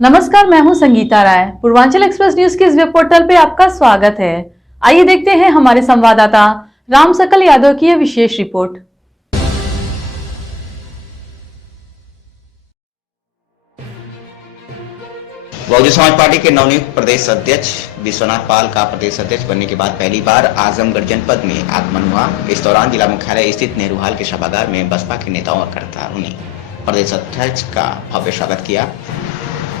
नमस्कार, मैं हूं संगीता राय। पूर्वांचल एक्सप्रेस न्यूज के इस वेब पोर्टल पे आपका स्वागत है। आइए देखते हैं हमारे संवाददाता राम सकल यादव की यह विशेष रिपोर्ट। बहुजन समाज पार्टी के नवनियुक्त प्रदेश अध्यक्ष विश्वनाथ पाल का प्रदेश अध्यक्ष बनने के बाद पहली बार आजमगढ़ जनपद में आगमन हुआ। इस दौरान जिला मुख्यालय स्थित नेहरू हॉल के सभागार में बसपा के नेताओं और कार्यकर्ताओं ने प्रदेश अध्यक्ष का भव्य स्वागत किया।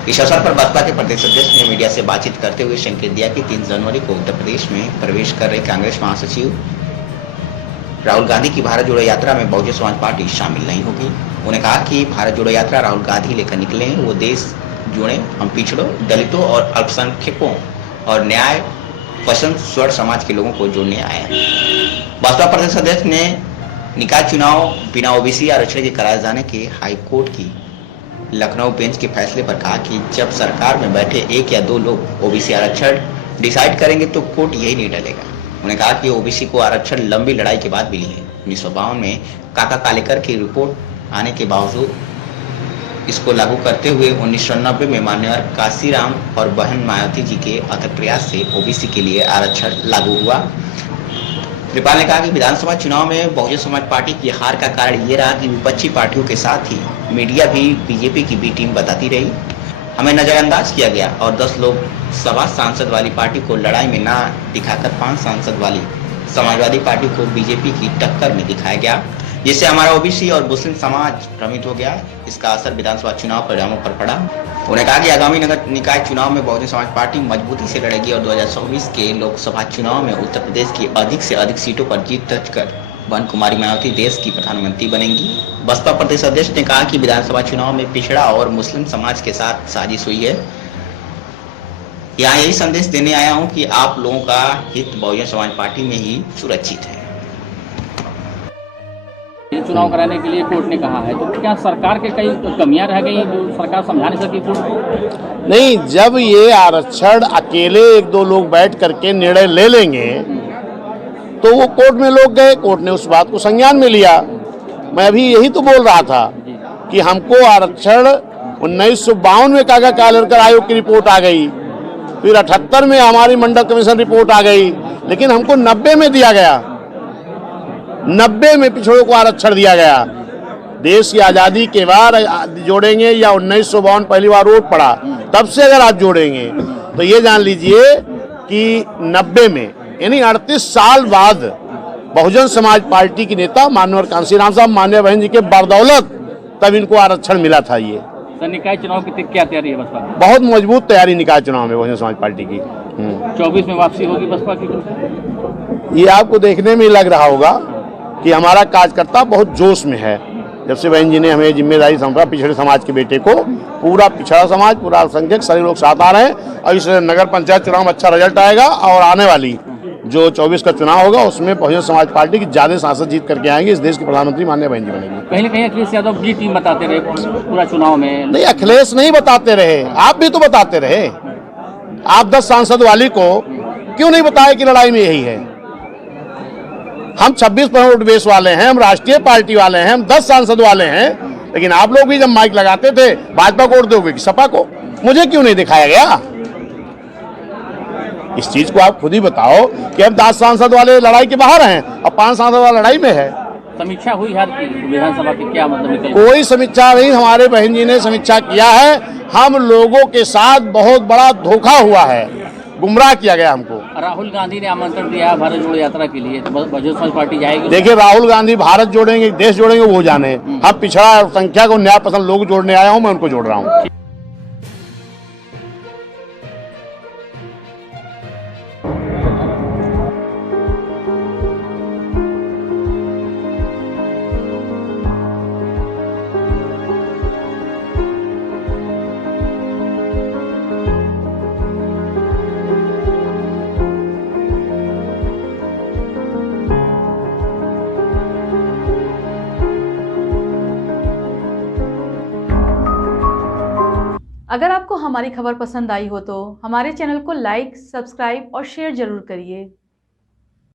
इस अवसर पर बसपा के प्रदेश अध्यक्ष ने मीडिया से बातचीत करते हुए संकेत दिया कि 3 जनवरी को उत्तर प्रदेश में प्रवेश कर रहे कांग्रेस महासचिव राहुल गांधी की भारत जोड़ो यात्रा में बहुजन समाज पार्टी शामिल नहीं होगी। उन्होंने कहा कि भारत जोड़ो यात्रा राहुल गांधी लेकर निकले हैं, वो देश जुड़े, हम पिछड़ों, दलितों और अल्पसंख्यकों और न्याय पसंद स्वर्ण समाज के लोगों को जोड़ने आए हैं। बसपा प्रदेश अध्यक्ष ने निकाय चुनाव बिना ओबीसी आरक्षण के कराए जाने के हाईकोर्ट की लखनऊ बेंच के फैसले पर कहा कि जब सरकार में बैठे 1 या 2 लोग ओबीसी आरक्षण डिसाइड करेंगे तो कोर्ट यही नहीं डलेगा। उन्होंने कहा कि ओबीसी को आरक्षण लंबी लड़ाई के बाद मिली है। 1952 में काका कालेकर की रिपोर्ट आने के बावजूद इसको लागू करते हुए 1990 में माननीय काशीराम और बहन मायावती जी के अथक प्रयास से ओबीसी के लिए आरक्षण लागू हुआ। कृपाल ने कहा कि विधानसभा चुनाव में बहुजन समाज पार्टी की हार का कारण ये रहा कि विपक्षी पार्टियों के साथ ही मीडिया भी बीजेपी की बी टीम बताती रही। हमें नजरअंदाज किया गया और 10 लोकसभा सांसद वाली पार्टी को लड़ाई में ना दिखाकर 5 सांसद वाली समाजवादी पार्टी को बीजेपी की टक्कर में दिखाया गया, जिससे हमारा ओबीसी और मुस्लिम समाज भ्रमित हो गया। इसका असर विधानसभा चुनाव परिणामों पर पड़ा। उन्होंने कहा कि आगामी नगर निकाय चुनाव में बहुजन समाज पार्टी मजबूती से लड़ेगी और 2024 के लोकसभा चुनाव में उत्तर प्रदेश की अधिक से अधिक सीटों पर जीत दर्ज कर बहन कुमारी मायावती देश की प्रधानमंत्री बनेंगी। बसपा प्रदेश अध्यक्ष ने कहा कि विधानसभा चुनाव में पिछड़ा और मुस्लिम समाज के साथ साजिश हुई है। यहाँ यही संदेश देने आया हूँ कि आप लोगों का हित बहुजन समाज पार्टी में ही सुरक्षित है। चुनाव कराने के लिए कोर्ट ने कहा है, तो क्या सरकार के कई कमियां रह गई जो सरकार समझा नहीं सकी कोर्ट? नहीं, जब ये आरक्षण अकेले 1-2 लोग बैठ करके निर्णय ले लेंगे तो वो कोर्ट में लोग गए, कोर्ट ने उस बात को संज्ञान में लिया। मैं अभी यही तो बोल रहा था कि हमको आरक्षण 1952 में काका कालेकर आयोग की रिपोर्ट आ गई, फिर 78 में हमारी मंडल कमीशन रिपोर्ट आ गई, लेकिन हमको 90 में दिया गया। 90 में पिछड़ों को आरक्षण दिया गया। देश की आज़ादी के बाद जोड़ेंगे या 1952 पहली बार वोट पड़ा तब से अगर आप जोड़ेंगे तो ये जान लीजिए कि 90 में यानी 38 साल बाद बहुजन समाज पार्टी के नेता माननीय कांशीराम साहब मान्य बहन जी के बदौलत तब इनको आरक्षण मिला था। ये निकाय चुनाव की क्या तैयारी है बसपा? बहुत मजबूत तैयारी निकाय चुनाव में बहुजन समाज पार्टी की। 24 में वापसी होगी बसपा की? ये आपको देखने में लग रहा होगा कि हमारा कार्यकर्ता बहुत जोश में है। जब से बहन जी ने हमें जिम्मेदारी सौंपा, पिछड़े समाज के बेटे को, पूरा पिछड़ा समाज, पूरा अल्पसंख्यक सभी लोग साथ आ रहे हैं और इस नगर पंचायत चुनाव में अच्छा रिजल्ट आएगा और आने वाली जो 24 का चुनाव होगा उसमें बहुजन समाज पार्टी की ज्यादा सांसद जीत करके आएंगे, इस देश की प्रधानमंत्री माननीय बहन जी बनेंगी। कहीं ना कहीं अखिलेश यादव बी टीम बताते रहे पूरा चुनाव में। नहीं, अखिलेश नहीं बताते रहे, आप भी तो बताते रहे। आप 10 सांसद वाली को क्यों नहीं बताया कि लड़ाई में यही है? हम 26% वोट बेस वाले हैं, हम राष्ट्रीय पार्टी वाले हैं, हम 10 सांसद वाले हैं, लेकिन आप लोग भी जब माइक लगाते थे भाजपा को वोट दोगे कि सपा को, मुझे क्यों नहीं दिखाया गया? इस चीज को आप खुद ही बताओ कि हम 10 सांसद वाले लड़ाई के बाहर हैं और 5 सांसद वाला लड़ाई में है। समीक्षा हुई है विधानसभा की, क्या मतलब? कोई समीक्षा नहीं, हमारे बहन जी ने समीक्षा किया है। हम लोगों के साथ बहुत बड़ा धोखा हुआ है, गुमराह किया गया हमको। राहुल गांधी ने आमंत्रण दिया भारत जोड़ो यात्रा के लिए, तो बहुजन समाज पार्टी जाएगी? देखिए, राहुल गांधी भारत जोड़ेंगे, देश जोड़ेंगे, वो जाने। हम पिछड़ा संख्या को न्याय पसंद लोग जोड़ने आया हूँ, मैं उनको जोड़ रहा हूँ। अगर आपको हमारी खबर पसंद आई हो तो हमारे चैनल को लाइक, सब्सक्राइब और शेयर जरूर करिए।